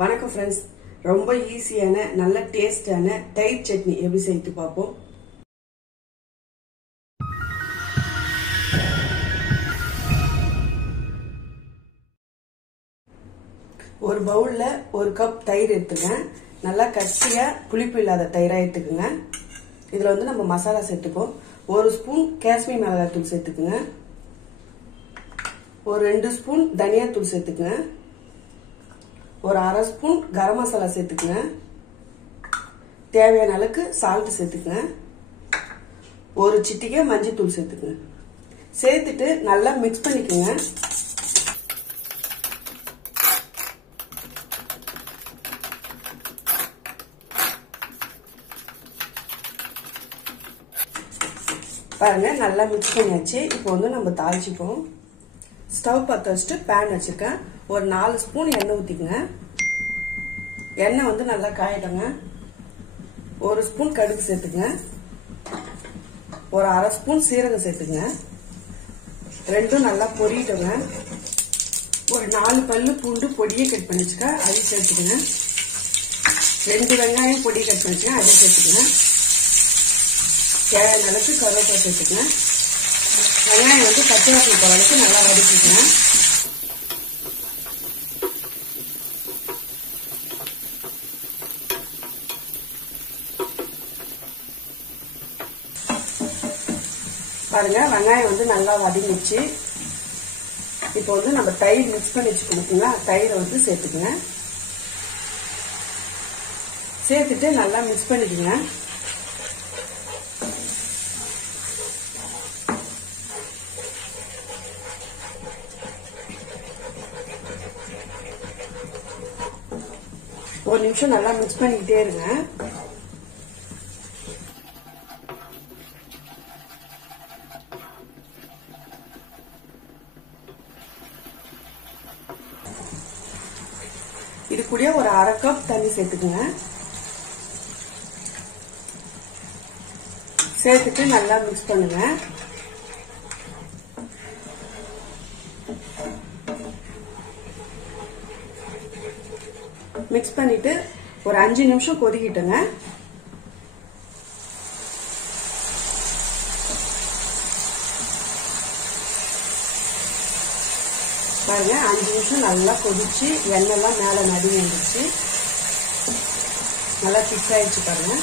வணக்கம் फ्रेंड्स ரொம்ப ஈஸியான நல்ல டேஸ்டான தயிர் சட்னி எப்படி செய்து பாப்போம் ஒரு பவுல்ல ஒரு கப் தயிர் எடுத்துங்க நல்லா கட்டியா புளிப்பு இல்லாத தயிரா எடுத்துங்க இதுல வந்து நம்ம மசாலா சேர்த்துப்போம் ஒரு ஸ்பூன் காஷ்மீர் மிளகாய் தூள் சேர்த்துங்க ஒரு 2 ஸ்பூன் தனியா தூள் சேர்த்துங்க ஒரு அரை ஸ்பூன் கரம் மசாலா சேர்த்துங்க தேவையான அளவுக்கு சால்ட் சேர்த்துங்க ஒரு சிட்டிகை மஞ்சள் தூள் சேர்த்துங்க சேர்த்துட்டு நல்லா மிக்ஸ் பண்ணிக்கங்க பாருங்க நல்லா மிக்ஸ் பண்ணியாச்சு இப்போ வந்து நம்ம தாளிச்சுப்போம் ஸ்டவ் பத்த வச்சுட்டு பேன் வச்சிருக்கேன் ஒரு 4 ஸ்பூன் எண்ணெய் ஊத்திக்கங்க எண்ணெய் வந்து நல்லா காயட்டுங்க ஒரு ஸ்பூன் கடுகு சேர்த்துங்க ஒரு அரை ஸ்பூன் சீரகம் சேர்த்துங்க ரெண்டும் நல்லா பொரியட்டுங்க ஒரு 4 பல்லு பூண்டு பொடியை கட் பண்ணி வச்சுக்க அதையும் சேர்த்துக்கங்க 2 வெங்காயம் பொடி கட் பண்ணி வச்சுக்க அதையும் சேர்த்துக்கங்க தேவையான அளவுக்கு கருவேப்பிலை சேர்த்துக்கங்க வெங்காயம் வந்து பச்சை வாசனை போற அளவுக்கு நல்லா வதக்கிக்கங்க பாருங்க வெங்காயம் வந்து நல்லா வதங்கிச்சு இப்போ வந்து நம்ம தயிர் மிக்ஸ் பண்ணி வச்சுக்கோங்களா தயிரை வந்து சேர்த்துக்கங்க சேர்த்துட்டு நல்லா மிக்ஸ் பண்ணிக்கங்க ஒரு நிமிஷம் நல்லா மிக்ஸ் பண்ணிக்கிட்டே இருங்க இது கூட ஒரு அரை கப் தண்ணி சேர்த்துக்குங்க சேர்த்துட்டு நல்லா மிக்ஸ் பண்ணுங்க மிக்ஸ் பண்ணிட்டு ஒரு 5 நிமிஷம் கொதிக்கிட்டுங்க பாருங்க 5 நிமிஷம் நல்லா கொதிச்சு எண்ணெய்லாம் மேல நடுவி வந்துச்சு நல்லா திக் ஆயிடுச்சு பாருங்க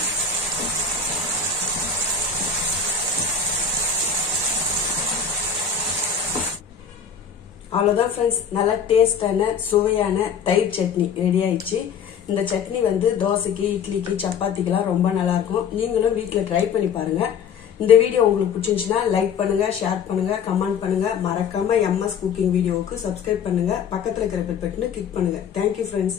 அவ்வளவுதான் फ्रेंड्स நல்ல டேஸ்டான சுவையான தயிர் சட்னி ரெடி ஆயிடுச்சு இந்த சட்னி வந்து தோசைக்கு இட்லிக்கு சப்பாத்திக்குலாம் ரொம்ப நல்லா இருக்கும் நீங்களும் வீட்ல ட்ரை பண்ணி பாருங்க இந்த வீடியோ உங்களுக்கு பிடிச்சிருந்துச்சுன்னா லைக் பண்ணுங்க ஷேர் பண்ணுங்க கமெண்ட் பண்ணுங்க மறக்காம MS குக்கிங் வீடியோவுக்கு சப்ஸ்கிரைப் பண்ணுங்க பக்கத்துல இருக்கிற பெல் பட்டனை கிளிக் பண்ணுங்க Thank you friends